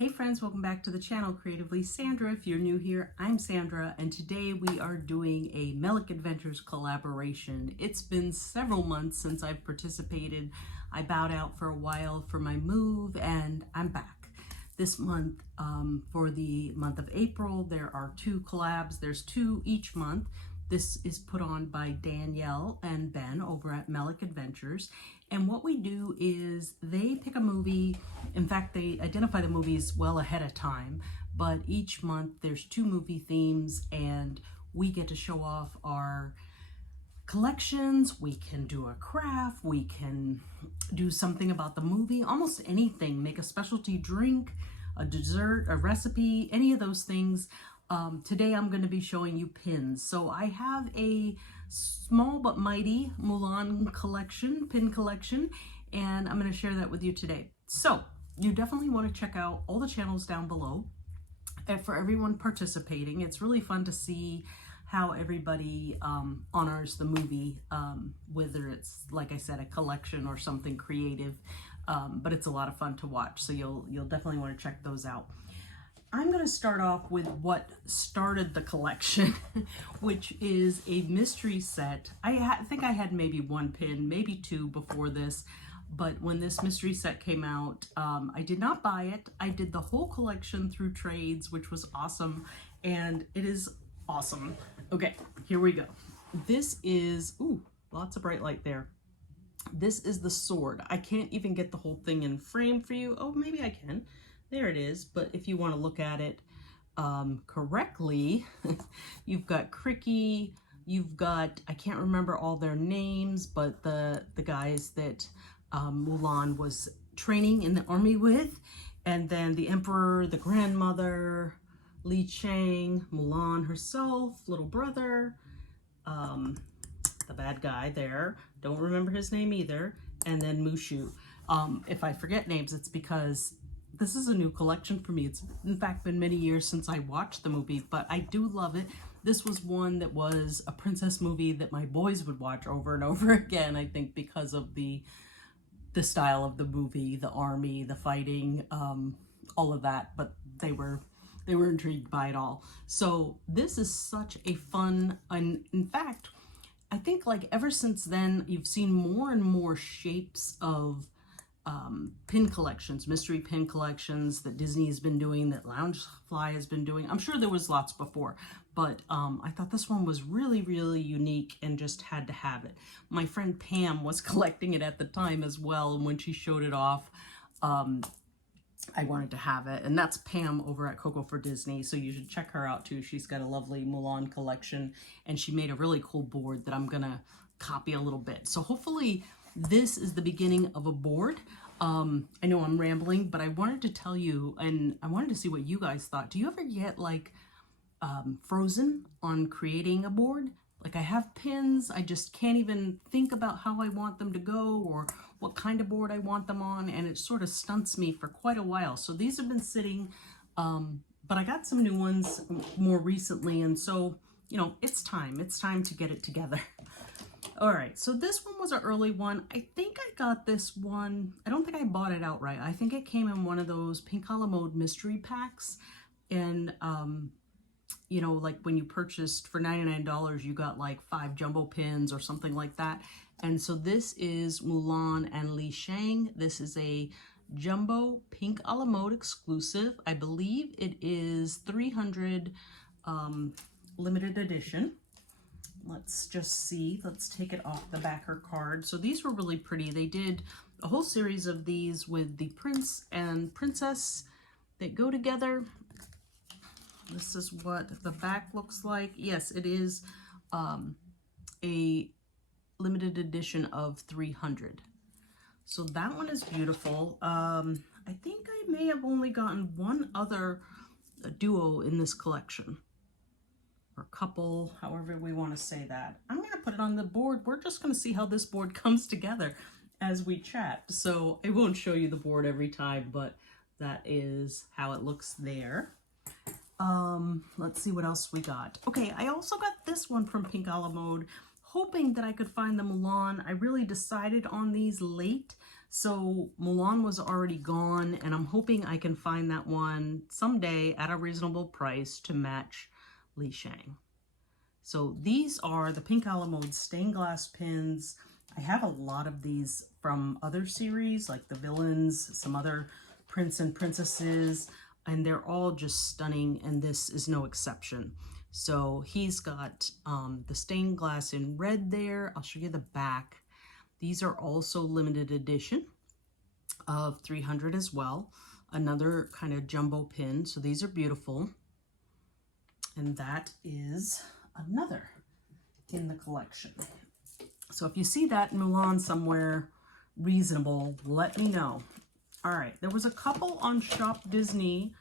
Hey friends, welcome back to the channel, Creatively Sandra. If you're new here, I'm Sandra, and today we are doing a Melick Adventures collaboration. It's been several months since I've participated. I bowed out for a while for my move, and I'm back. This month, for the month of April, there are 2 collabs. There's 2 each month. This is put on by Danielle and Ben over at Melick Adventures. And what we do is they pick a movie. In fact, they identify the movies well ahead of time. But each month there's 2 movie themes and we get to show off our collections. We can do a craft. We can do something about the movie. Almost anything. Make a specialty drink, a dessert, a recipe, any of those things. Today I'm going to be showing you pins. So I have a small but mighty Mulan collection, pin collection, and I'm going to share that with you today. So you definitely want to check out all the channels down below. And for everyone participating, it's really fun to see how everybody honors the movie, whether it's, like I said, a collection or something creative, but it's a lot of fun to watch. So you'll definitely want to check those out. I'm going to start off with what started the collection, which is a mystery set. I think I had maybe 1 pin, maybe 2 before this, but when this mystery set came out, I did not buy it. I did the whole collection through trades, which was awesome, and it is awesome. Okay, here we go. This is, ooh, lots of bright light there. This is the sword. I can't even get the whole thing in frame for you. Oh, maybe I can. There it is, but if you want to look at it correctly, you've got Cricky, you've got, I can't remember all their names, but the guys that Mulan was training in the army with, and then the Emperor, the grandmother, Li Shang, Mulan herself, little brother, the bad guy there, don't remember his name either, and then Mushu. If I forget names, it's because this is a new collection for me. It's in fact been many years since I watched the movie, but I do love it. This was one that was a princess movie that my boys would watch over and over again, I think because of the style of the movie, the army, the fighting, all of that, but they were intrigued by it all. So this is such a fun, and in fact, I think like ever since then, you've seen more and more shapes of pin collections, mystery pin collections that Disney has been doing, that Loungefly has been doing. I'm sure there was lots before, but I thought this one was really, really unique and just had to have it. My friend Pam was collecting it at the time as well, and when she showed it off, I wanted to have it. And that's Pam over at Coco for Disney, so you should check her out too. She's got a lovely Mulan collection, and she made a really cool board that I'm gonna copy a little bit. So hopefully this is the beginning of a board. I know I'm rambling, but I wanted to tell you, and I wanted to see what you guys thought. Do you ever get like frozen on creating a board? Like I have pins, I just can't even think about how I want them to go or what kind of board I want them on, and it sort of stunts me for quite a while. So these have been sitting, but I got some new ones more recently, and so, you know, it's time to get it together. All right, so this one was an early one. I think I got this one. I don't think I bought it outright. I think it came in one of those Pink a la Mode mystery packs. And, you know, like when you purchased for $99, you got like 5 jumbo pins or something like that. And so this is Mulan and Li Shang. This is a jumbo Pink a la Mode exclusive. I believe it is 300 limited edition. Let's just see. Let's take it off the backer card. So these were really pretty. They did a whole series of these with the prince and princess that go together. This is what the back looks like. Yes, it is a limited edition of 300. So that one is beautiful. I think I may have only gotten one other duo in this collection. Or couple, however we want to say that. I'm going to put it on the board. We're just going to see how this board comes together as we chat. So I won't show you the board every time, but that is how it looks there. Let's see what else we got. Okay, I also got this one from Pink a la Mode, hoping that I could find the Mulan. I really decided on these late, So Mulan was already gone, and I'm hoping I can find that one someday at a reasonable price to match Li Shang. So these are the Pink Alamode stained glass pins. I have a lot of these from other series, like the Villains, some other Prince and Princesses, and they're all just stunning, and this is no exception. So he's got the stained glass in red there. I'll show you the back. These are also limited edition of 300 as well. Another kind of jumbo pin. So these are beautiful. And that is another in the collection. So if you see that in Mulan somewhere reasonable, let me know. All right, there was a couple on Shop Disney.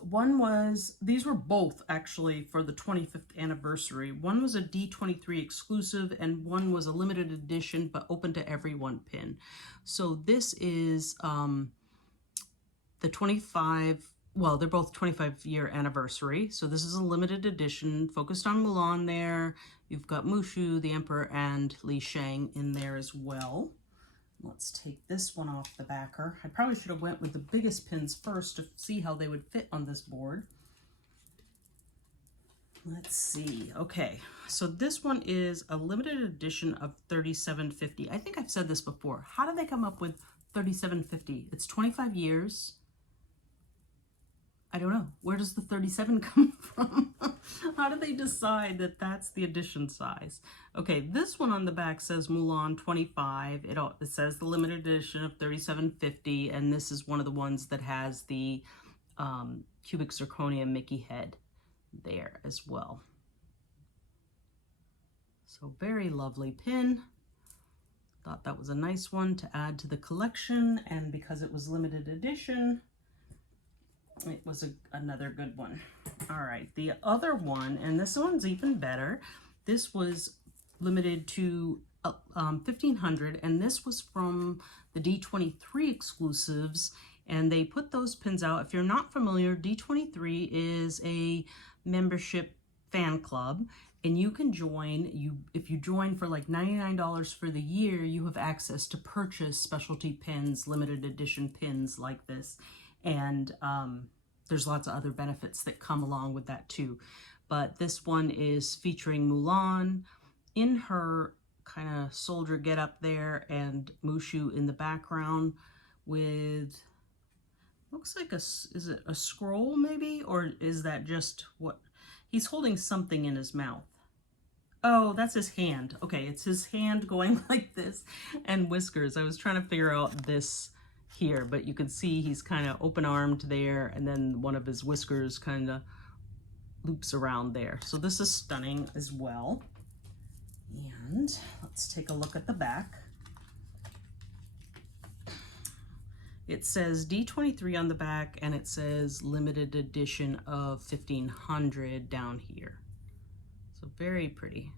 One was, these were both actually for the 25th anniversary. One was a D23 exclusive and one was a limited edition but open to everyone pin. So this is the 25, well, they're both 25-year anniversary. So this is a limited edition focused on Mulan there. You've got Mushu, the Emperor, and Li Shang in there as well. Let's take this one off the backer. I probably should have went with the biggest pins first to see how they would fit on this board. Let's see. Okay, so this one is a limited edition of 3750. I think I've said this before. How did they come up with 3750? It's 25 years. I don't know. Where does the 37 come from? How do they decide that that's the edition size? Okay, this one on the back says Mulan 25. It says the limited edition of 3750, and this is one of the ones that has the cubic zirconia Mickey head there as well. So very lovely pin. Thought that was a nice one to add to the collection, and because it was limited edition, it was another good one. All right, the other one, and this one's even better. This was limited to 1500, and this was from the D23 exclusives, and they put those pins out. If you're not familiar, D23 is a membership fan club, and you can join. If you join for like $99 for the year, you have access to purchase specialty pins, limited edition pins like this. And there's lots of other benefits that come along with that too. But this one is featuring Mulan in her kind of soldier get up there, and Mushu in the background with, looks like is it a scroll maybe? Or is that just what? He's holding something in his mouth. Oh, that's his hand. Okay, it's his hand going like this, and whiskers. I was trying to figure out this here, but you can see he's kind of open-armed there, and then one of his whiskers kind of loops around there. So this is stunning as well. And let's take a look at the back. It says D23 on the back, and it says limited edition of 1500 down here. So very pretty.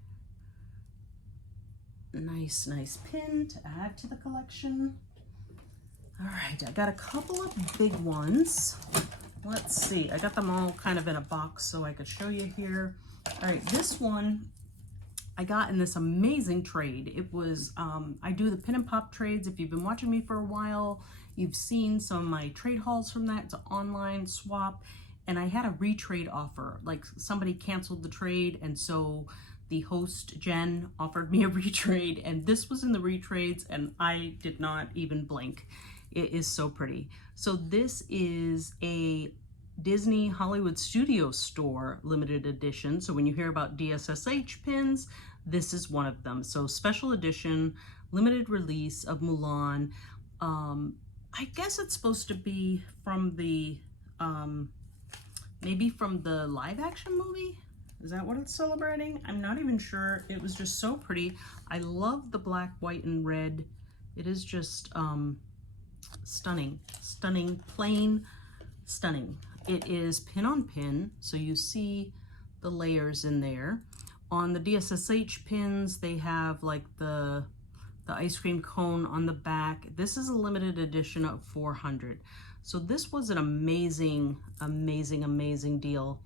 Nice pin to add to the collection. All right, I got a couple of big ones. Let's see, I got them all kind of in a box so I could show you here. All right, this one I got in this amazing trade. It was, I do the pin and pop trades. If you've been watching me for a while, you've seen some of my trade hauls from that. It's an online swap, and I had a retrade offer. Like somebody canceled the trade, and so the host, Jen, offered me a retrade, and this was in the retrades, and I did not even blink. It is so pretty. So this is a Disney Hollywood Studio Store limited edition. So when you hear about DSSH pins, this is one of them. So special edition, limited release of Mulan. I guess it's supposed to be from the, maybe from the live action movie? Is that what it's celebrating? I'm not even sure. It was just so pretty. I love the black, white, and red. It is just stunning, plain stunning. It is pin on pin, so you see the layers in there. On the DSSH pins, they have like the ice cream cone on the back. This is a limited edition of 400. So this was an amazing deal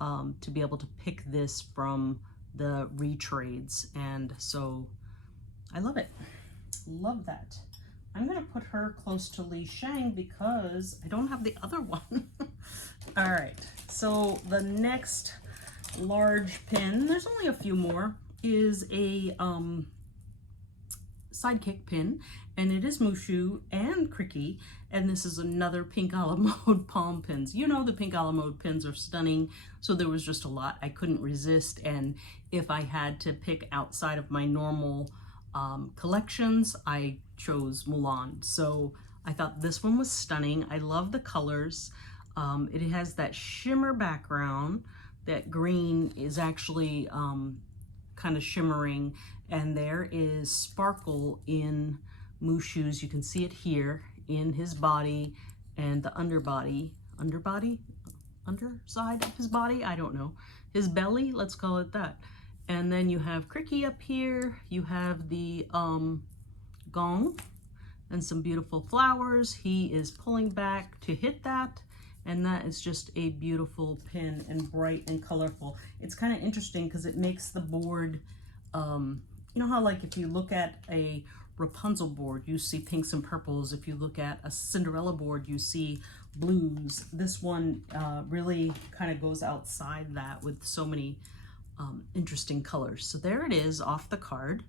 to be able to pick this from the retrades. And so I love it. Love that. I'm gonna put her close to Li Shang because I don't have the other one. All right, so the next large pin, there's only a few more, is a sidekick pin, and it is Mushu and Cricky, and this is another pink a la mode palm pins. You know the pink a la mode pins are stunning, so there was just a lot I couldn't resist, and if I had to pick outside of my normal collections, I chose Mulan. So I thought this one was stunning. I love the colors. It has that shimmer background. That green is actually kind of shimmering, and there is sparkle in Mushu's. You can see it here in his body and the underside of his body, I don't know, his belly, let's call it that. And then you have Cricky up here, you have the gong and some beautiful flowers. He is pulling back to hit that, and that is just a beautiful pin and bright and colorful. It's kind of interesting because it makes the board, you know how like if you look at a Rapunzel board, you see pinks and purples. If you look at a Cinderella board, you see blues. This one really kind of goes outside that with so many interesting colors. So there it is off the card.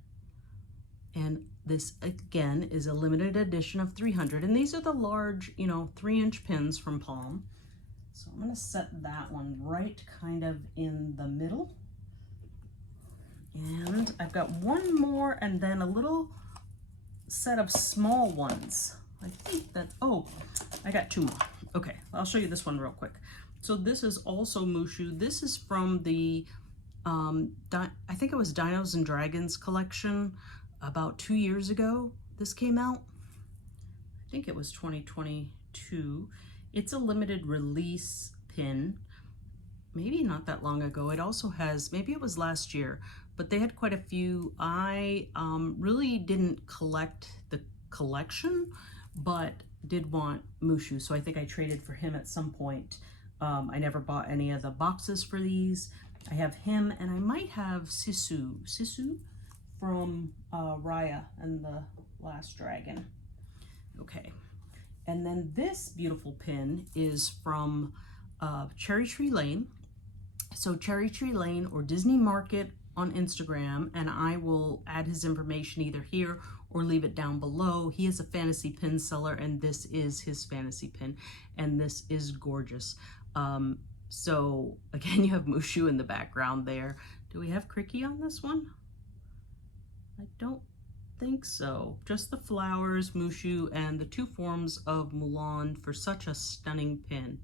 And this again is a limited edition of 300. And these are the large, you know, 3-inch pins from Palm. So I'm gonna set that one right kind of in the middle. And I've got one more and then a little set of small ones. I think that, oh, I got two more. Okay, I'll show you this one real quick. So this is also Mushu. This is from the, I think it was Dinos and Dragons collection about 2 years ago. This came out. I think it was 2022. It's a limited release pin. Maybe not that long ago. It also has, maybe it was last year, but they had quite a few. I really didn't collect the collection, but did want Mushu, so I think I traded for him at some point. I never bought any of the boxes for these. I have him, and I might have Sisu from Raya and the Last Dragon. Okay, and then this beautiful pin is from Cherry Tree Lane. So Cherry Tree Lane or Disney Market on Instagram, and I will add his information either here or leave it down below. He is a fantasy pin seller, and this is his fantasy pin, and this is gorgeous. So again, you have Mushu in the background there. Do we have Cricky on this one? I don't think so. Just the flowers, Mushu, and the two forms of Mulan for such a stunning pin.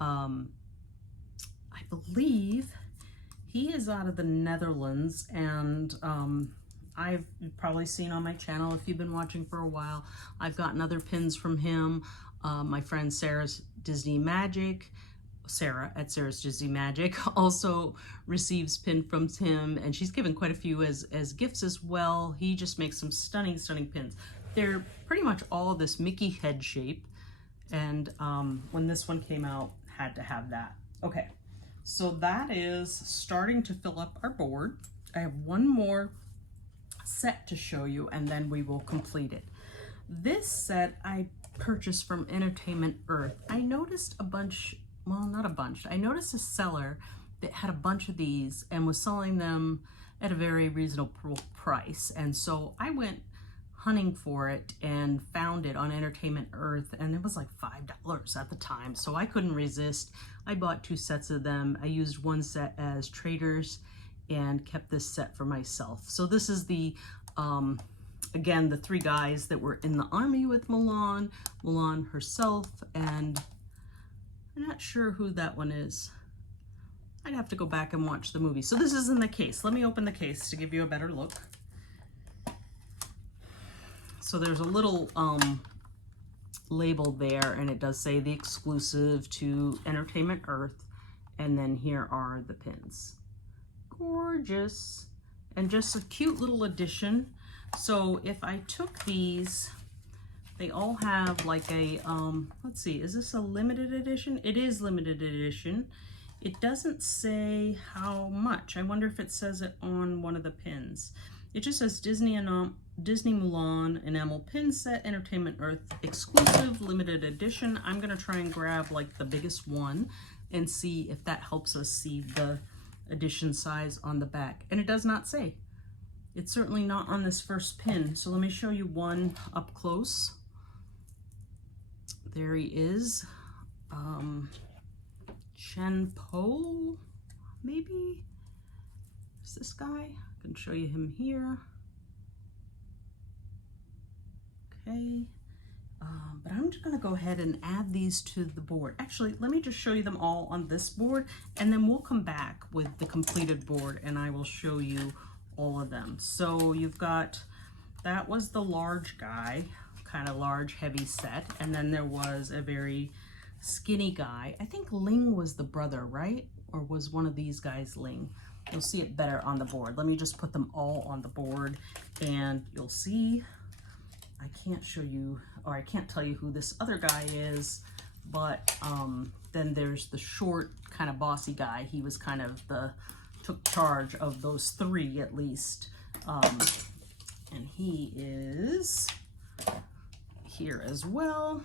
I believe he is out of the Netherlands, and I've probably seen on my channel, if you've been watching for a while, I've gotten other pins from him. My friend Sarah's Disney Magic, Sarah at Sarah's Disney Magic also receives pin from him, and she's given quite a few as gifts as well. He just makes some stunning, stunning pins. They're pretty much all this Mickey head shape, and when this one came out, had to have that. Okay, so that is starting to fill up our board. I have one more set to show you, and then we will complete it. This set I purchased from Entertainment Earth. I noticed a bunch, well, not a bunch, I noticed a seller that had a bunch of these and was selling them at a very reasonable price, and so I went hunting for it and found it on Entertainment Earth, and it was like $5 at the time, so I couldn't resist. I bought 2 sets of them. I used one set as traders and kept this set for myself. So this is the again, the 3 guys that were in the army with Mulan, Mulan herself, and I'm not sure who that one is. I'd have to go back and watch the movie. So this is in the case. Let me open the case to give you a better look. So there's a little label there, and it does say the exclusive to Entertainment Earth, and then here are the pins. Gorgeous, and just a cute little addition. So if I took these, they all have like a, let's see, is this a limited edition? It is limited edition. It doesn't say how much. I wonder if it says it on one of the pins. It just says Disney Mulan enamel pin set, Entertainment Earth exclusive, limited edition. I'm gonna try and grab like the biggest one and see if that helps us see the edition size on the back. And it does not say. It's certainly not on this first pin. So let me show you one up close. There he is. Chen Po, maybe? Is this guy? I can show you him here. Okay. But I'm just going to go ahead and add these to the board. Actually, let me just show you them all on this board, and then we'll come back with the completed board and I will show you all of them. So you've got, that was the large guy, kind of large, heavy set. And then there was a very skinny guy. I think Ling was the brother, right? Or was one of these guys Ling? You'll see it better on the board. Let me just put them all on the board and you'll see. I can't show you, or I can't tell you who this other guy is, but then there's the short, kind of bossy guy. He was kind of took charge of those three at least. And he is here as well.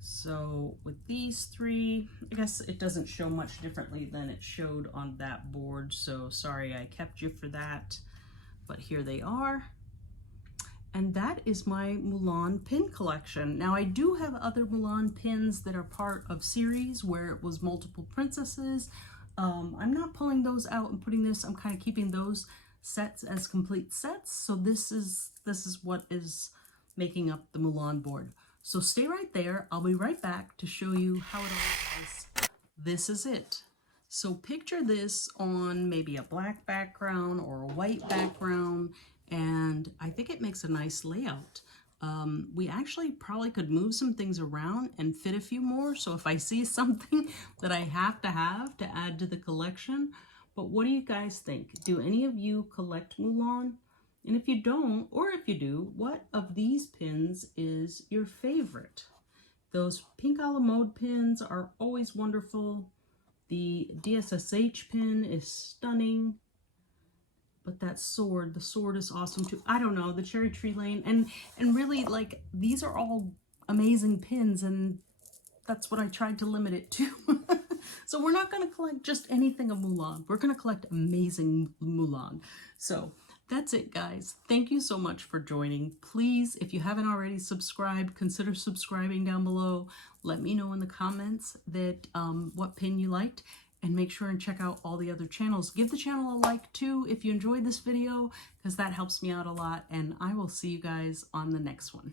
So with these three, I guess it doesn't show much differently than it showed on that board. So sorry I kept you for that, but here they are. And that is my Mulan pin collection. Now I do have other Mulan pins that are part of series where it was multiple princesses. I'm not pulling those out and putting this, I'm kind of keeping those sets as complete sets. So this is what is making up the Mulan board. So stay right there. I'll be right back to show you how it all is. This is it. So picture this on maybe a black background or a white background, and I think it makes a nice layout. We actually probably could move some things around and fit a few more. So if I see something that I have to add to the collection, but what do you guys think? Do any of you collect Mulan? And if you don't, or if you do, what of these pins is your favorite? Those pink a la mode pins are always wonderful. The DSSH pin is stunning. But that sword, the sword is awesome too. I don't know, the Cherry Tree Lane. And really, like, these are all amazing pins, and that's what I tried to limit it to. So we're not going to collect just anything of Mulan. We're going to collect amazing Mulan. So that's it, guys. Thank you so much for joining. Please, if you haven't already subscribed, consider subscribing down below. Let me know in the comments that what pin you liked, and make sure and check out all the other channels. Give the channel a like too if you enjoyed this video, because that helps me out a lot, and I will see you guys on the next one.